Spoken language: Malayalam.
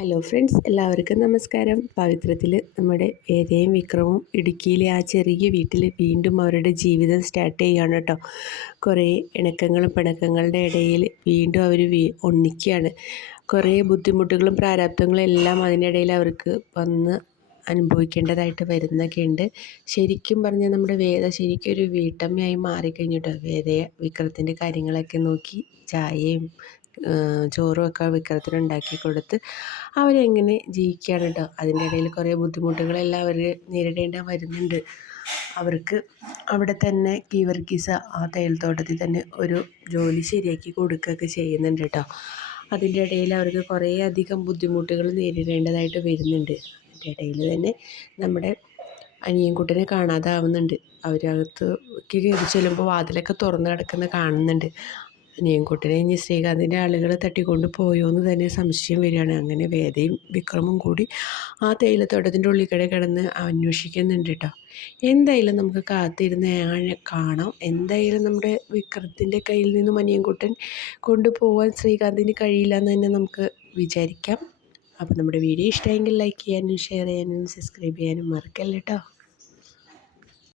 ഹലോ ഫ്രണ്ട്സ്, എല്ലാവർക്കും നമസ്കാരം. പവിത്രത്തിൽ നമ്മുടെ വേദയും വിക്രമും ഇടുക്കിയിലെ ആ ചെറിയ വീട്ടിൽ വീണ്ടും അവരുടെ ജീവിതം സ്റ്റാർട്ട് ചെയ്യുകയാണ് കേട്ടോ. കുറേ ഇണക്കങ്ങളും പിണക്കങ്ങളുടെ ഇടയിൽ വീണ്ടും അവർ ഒന്നിക്കുകയാണ്. കുറേ ബുദ്ധിമുട്ടുകളും പ്രാരാബ്ദങ്ങളും എല്ലാം അതിനിടയിൽ അവർക്ക് വന്ന് അനുഭവിക്കേണ്ടതായിട്ട് വരുന്നൊക്കെ ഉണ്ട്. ശരിക്കും പറഞ്ഞാൽ നമ്മുടെ വേദ ശരിക്കും ഒരു വീട്ടമ്മയായി മാറിക്കഴിഞ്ഞിട്ടോ. വേദയെ വിക്രത്തിൻ്റെ കാര്യങ്ങളൊക്കെ നോക്കി ചായയും ചോറും ഒക്കെ വിക്രത്തിന് ഉണ്ടാക്കി കൊടുത്ത് അവരെങ്ങനെ ജീവിക്കുകയാണ് കേട്ടോ. അതിൻ്റെ ഇടയിൽ കുറേ ബുദ്ധിമുട്ടുകളെല്ലാം അവർ നേരിടേണ്ട വരുന്നുണ്ട്. അവർക്ക് അവിടെ തന്നെ കീവർഗീസ ആ തേയിലത്തോട്ടത്തിൽ തന്നെ ഒരു ജോലി ശരിയാക്കി കൊടുക്കുകയൊക്കെ ചെയ്യുന്നുണ്ട് കേട്ടോ. അതിൻ്റെ ഇടയിൽ അവർക്ക് കുറേ അധികം ബുദ്ധിമുട്ടുകൾ നേരിടേണ്ടതായിട്ട് വരുന്നുണ്ട്. അതിൻ്റെ ഇടയിൽ തന്നെ നമ്മുടെ അനിയൻകുട്ടനെ കാണാതാവുന്നുണ്ട്. അവരകത്തേക്ക് കയറി ചെല്ലുമ്പോൾ വാതിലൊക്കെ തുറന്ന് കിടക്കുന്ന കാണുന്നുണ്ട്. അനിയൻകുട്ടനെ ഇനി ശ്രീകാന്തിൻ്റെ ആളുകൾ തട്ടിക്കൊണ്ട് പോയോ എന്ന് തന്നെ സംശയം വരികയാണ്. അങ്ങനെ വേദയും വിക്രമും കൂടി ആ തേയിലത്തോട്ടത്തിൻ്റെ ഉള്ളിൽ കിടന്ന് അന്വേഷിക്കുന്നുണ്ട് കേട്ടോ. എന്തായാലും നമുക്ക് കാത്തിരുന്ന് കാണാം. എന്തായാലും നമ്മുടെ വിക്രത്തിൻ്റെ കയ്യിൽ നിന്നും അനിയൻകുട്ടൻ കൊണ്ടുപോകാൻ ശ്രീകാന്തിന് കഴിയില്ല എന്ന് തന്നെ നമുക്ക് വിചാരിക്കാം. അപ്പോൾ നമ്മുടെ വീഡിയോ ഇഷ്ടമെങ്കിൽ ലൈക്ക് ചെയ്യാനും ഷെയർ ചെയ്യാനും സബ്സ്ക്രൈബ് ചെയ്യാനും മറക്കല്ല കേട്ടോ.